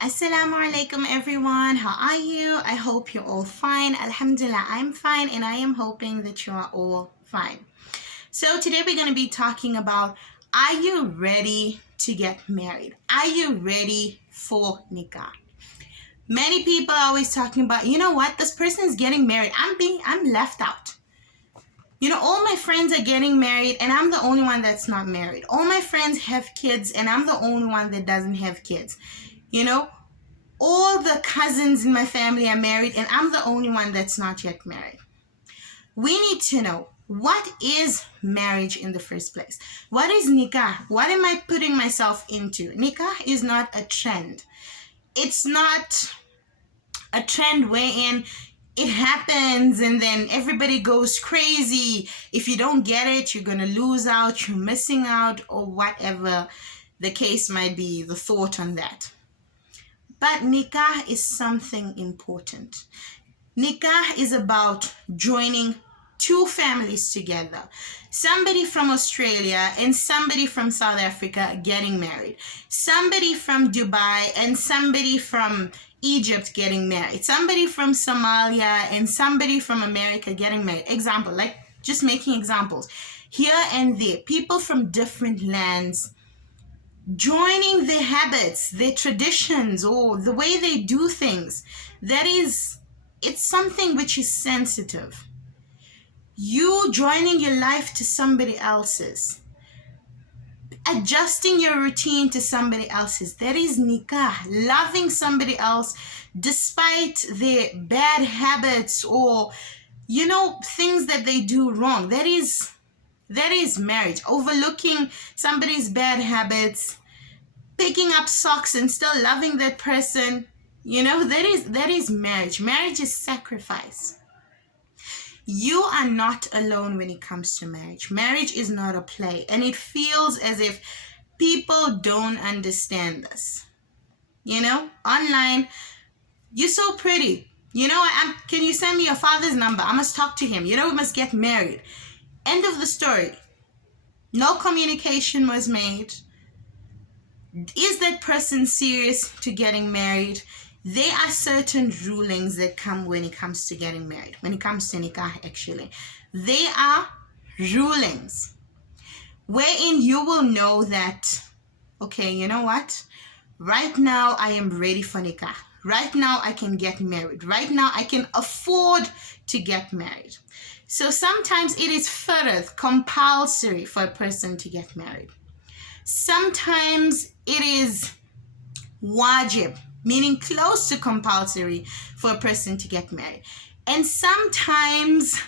Assalamu alaikum everyone. How are you? I hope you're all fine. Alhamdulillah, I'm fine and I am hoping that you are all fine. So today we're going to be talking about, are you ready to get married? Are you ready for nikah? Many people are always talking about, you know what, this person is getting married. I'm left out. All my friends are getting married and I'm the only one that's not married. All my friends have kids and I'm the only one that doesn't have kids. All the cousins in my family are married and I'm the only one that's not yet married. We need to know, what is marriage in the first place? What is nikah? What am I putting myself into? Nikah is not a trend. It's not a trend wherein it happens and then everybody goes crazy. If you don't get it, you're going to lose out, you're missing out, or whatever the case might be, the thought on that. But nikah is something important. Nikah is about joining two families together. Somebody from Australia and somebody from South Africa getting married. Somebody from Dubai and somebody from Egypt getting married. Somebody from Somalia and somebody from America getting married. Example, like just making examples. Here and there, people from different lands joining their habits, their traditions, or the way they do things. It's something which is sensitive. You joining your life to somebody else's, adjusting your routine to somebody else's, that is nikah. Loving somebody else despite their bad habits or things that they do wrong. That is marriage. Overlooking somebody's bad habits, picking up socks and still loving that person, that is marriage. Marriage is sacrifice. You are not alone when it comes to marriage. Marriage is not a play, and it feels as if people don't understand this. Online, you're so pretty. Can you send me your father's number? I must talk to him. We must get married. End of the story. No communication was made. Is that person serious to getting married? There are certain rulings that come when it comes to getting married. When it comes to nikah, actually. There are rulings wherein you will know that, okay, you know what? Right now, I am ready for nikah. Right now, I can get married. Right now, I can afford to get married. So sometimes it is fard, compulsory for a person to get married. Sometimes it is wajib, meaning close to compulsory for a person to get married. And sometimes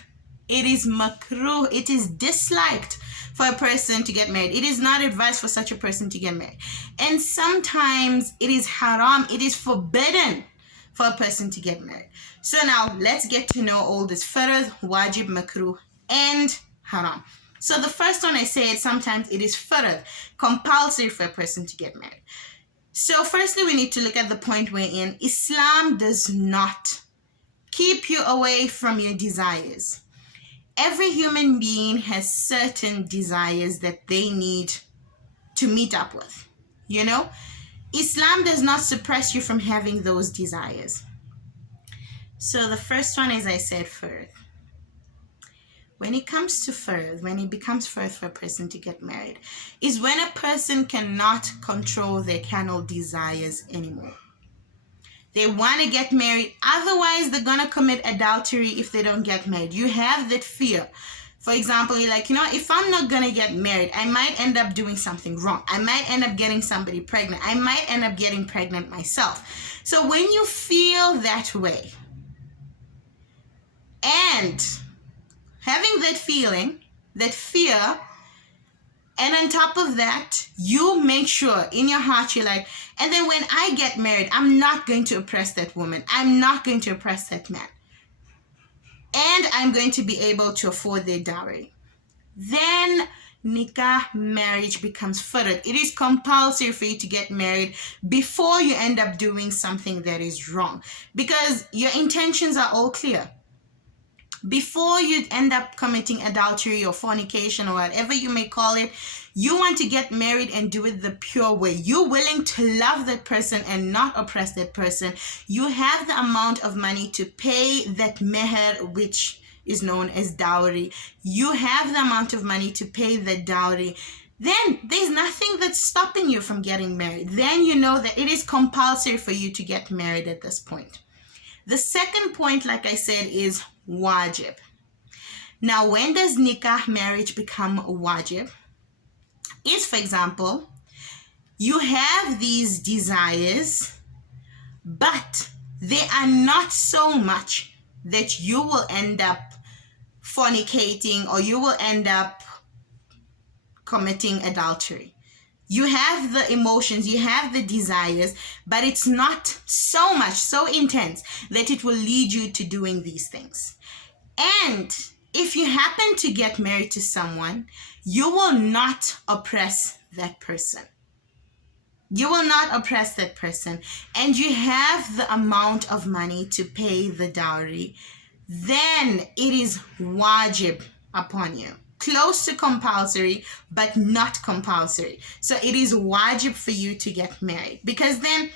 it is makruh, it is disliked for a person to get married. It is not advised for such a person to get married. And sometimes it is haram, it is forbidden for a person to get married. So now let's get to know all this fard, wajib, makruh, and haram. So the first one I said, sometimes it is fard, compulsory for a person to get married. So firstly, we need to look at the point wherein Islam does not keep you away from your desires. Every human being has certain desires that they need to meet up with. Islam does not suppress you from having those desires. So the first one, as I said, fard. When it comes to fard, when it becomes fard for a person to get married, is when a person cannot control their carnal desires anymore. They want to get married, otherwise they're going to commit adultery if they don't get married. You have that fear. For example, you're like, if I'm not going to get married, I might end up doing something wrong. I might end up getting somebody pregnant. I might end up getting pregnant myself. So when you feel that way, and having that feeling, that fear, and on top of that, you make sure in your heart, you're like, and then when I get married, I'm not going to oppress that woman. I'm not going to oppress that man. And I'm going to be able to afford their dowry. Then nikah, marriage, becomes fard. It is compulsory for you to get married before you end up doing something that is wrong. Because your intentions are all clear. Before you end up committing adultery or fornication or whatever you may call it, You want to get married and do it the pure way. You're willing to love that person and not oppress that person. You have the amount of money to pay that meher, which is known as dowry. You have the amount of money to pay the dowry. Then there's nothing that's stopping you from getting married. Then you know that it is compulsory for you to get married at this point. The second point, like I said, is wajib. Now, when does nikah, marriage, become wajib? Is, for example, you have these desires, but they are not so much that you will end up fornicating or you will end up committing adultery. You have the emotions, you have the desires, but it's not so much, so intense that it will lead you to doing these things. And if you happen to get married to someone, you will not oppress that person. You will not oppress that person. And you have the amount of money to pay the dowry. Then it is wajib upon you. Close to compulsory, but not compulsory. So it is wajib for you to get married. Because then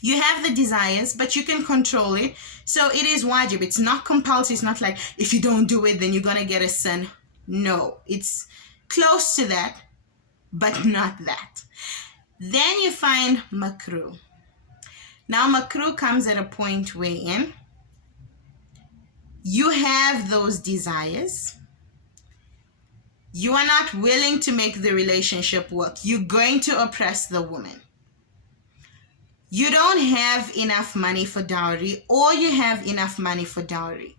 you have the desires, but you can control it. So it is wajib. It's not compulsory. It's not like if you don't do it, then you're going to get a sin. No, it's close to that, but not that. Then you find makruh. Now makruh comes at a point wherein you have those desires. You are not willing to make the relationship work. You're going to oppress the woman. You don't have enough money for dowry, or you have enough money for dowry.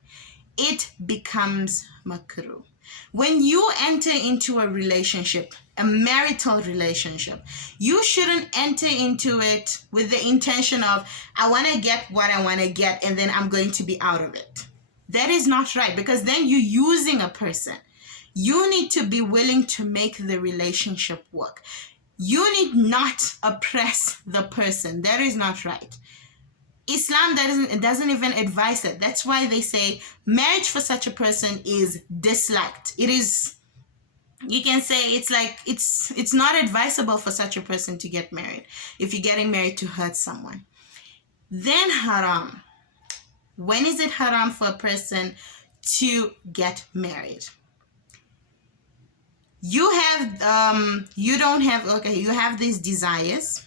It becomes makruh. When you enter into a relationship, a marital relationship, you shouldn't enter into it with the intention of, I want to get what I want to get and then I'm going to be out of it. That is not right, because then you're using a person. You need to be willing to make the relationship work. You need not oppress the person. That is not right. Islam doesn't even advise that. That's why they say marriage for such a person is disliked. It is, you can say it's like, it's not advisable for such a person to get married if you're getting married to hurt someone. Then haram. When is it haram for a person to get married? You have, you have these desires.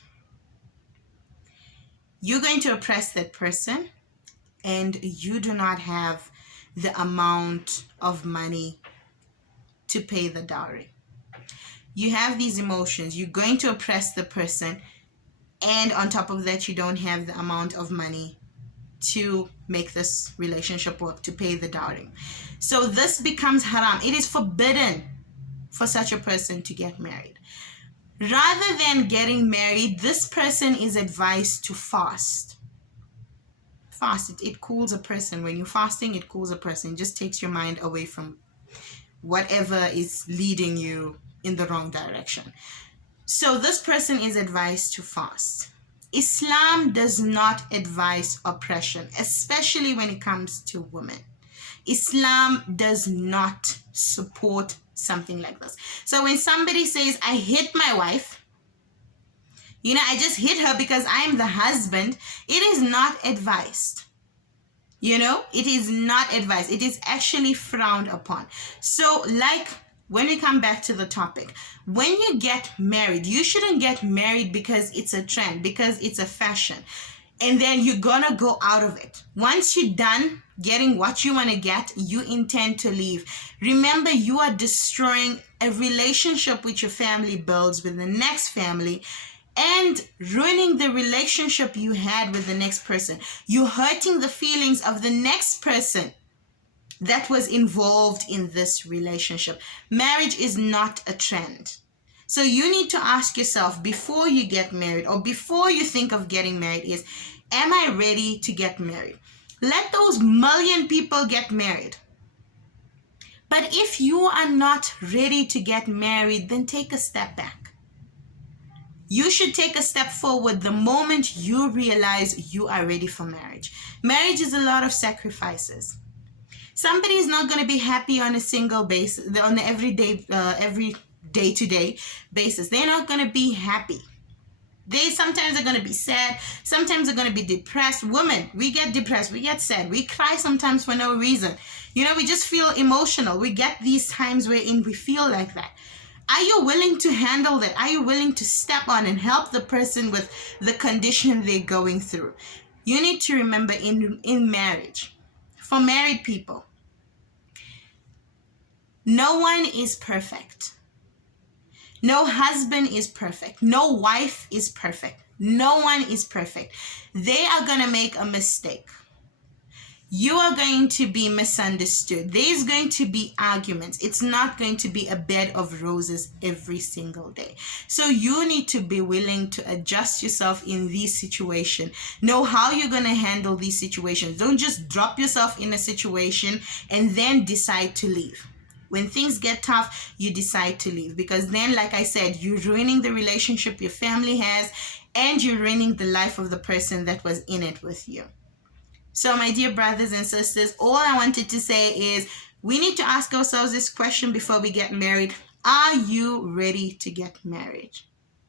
You're going to oppress that person, and you do not have the amount of money to pay the dowry. You have these emotions. You're going to oppress the person, and on top of that, you don't have the amount of money to make this relationship work, to pay the dowry. So this becomes haram. It is forbidden for such a person to get married. Rather than getting married, this person is advised to fast. Fast, it cools a person. When you're fasting, it cools a person. It just takes your mind away from whatever is leading you in the wrong direction. So this person is advised to fast. Islam does not advise oppression, especially when it comes to women. Islam does not support something like this. So when somebody says, I hit my wife, I just hit her because I'm the husband, it is not advised. It is not advised. It is actually frowned upon. So like when we come back to the topic, when you get married, you shouldn't get married because it's a trend, because it's a fashion, and then you're gonna go out of it. Once you're done getting what you want to get, you intend to leave. Remember, you are destroying a relationship which your family builds with the next family, and ruining the relationship you had with the next person. You're hurting the feelings of the next person that was involved in this relationship. Marriage is not a trend. So you need to ask yourself before you get married, or before you think of getting married, is, am I ready to get married? Let those million people get married. But if you are not ready to get married, then take a step back. You should take a step forward the moment you realize you are ready for marriage. Marriage is a lot of sacrifices. Somebody is not going to be happy on a single basis, on every day day-to-day basis. They're not going to be happy. They sometimes are going to be sad. Sometimes they're going to be depressed. Women, we get depressed. We get sad. We cry sometimes for no reason. We just feel emotional. We get these times wherein we feel like that. Are you willing to handle that? Are you willing to step on and help the person with the condition they're going through? You need to remember in marriage, for married people, no one is perfect. No husband is perfect. No wife is perfect. No one is perfect. They are going to make a mistake. You are going to be misunderstood. There's going to be arguments. It's not going to be a bed of roses every single day. So you need to be willing to adjust yourself in these situations. Know how you're going to handle these situations. Don't just drop yourself in a situation and then decide to leave. When things get tough, you decide to leave, because then, like I said, you're ruining the relationship your family has, and you're ruining the life of the person that was in it with you. So, my dear brothers and sisters, all I wanted to say is we need to ask ourselves this question before we get married. Are you ready to get married?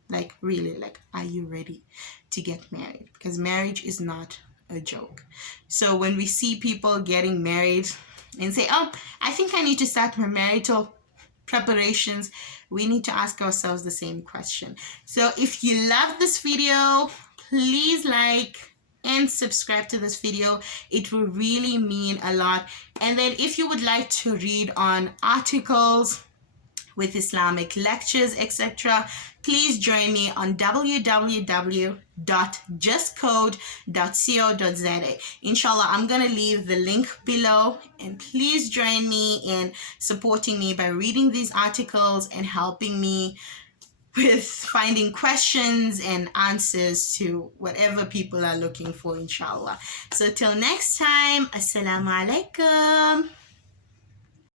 Like, really, are you ready to get married? Because marriage is not a joke. So when we see people getting married and say, oh, I think I need to start my marital preparations, we need to ask ourselves the same question. So if you love this video, please like and subscribe to this video. It will really mean a lot. And then if you would like to read on articles with Islamic lectures, etc., please join me on www.justcode.co.za. Inshallah, I'm going to leave the link below, and please join me in supporting me by reading these articles and helping me with finding questions and answers to whatever people are looking for, inshallah. So till next time, assalamu alaikum.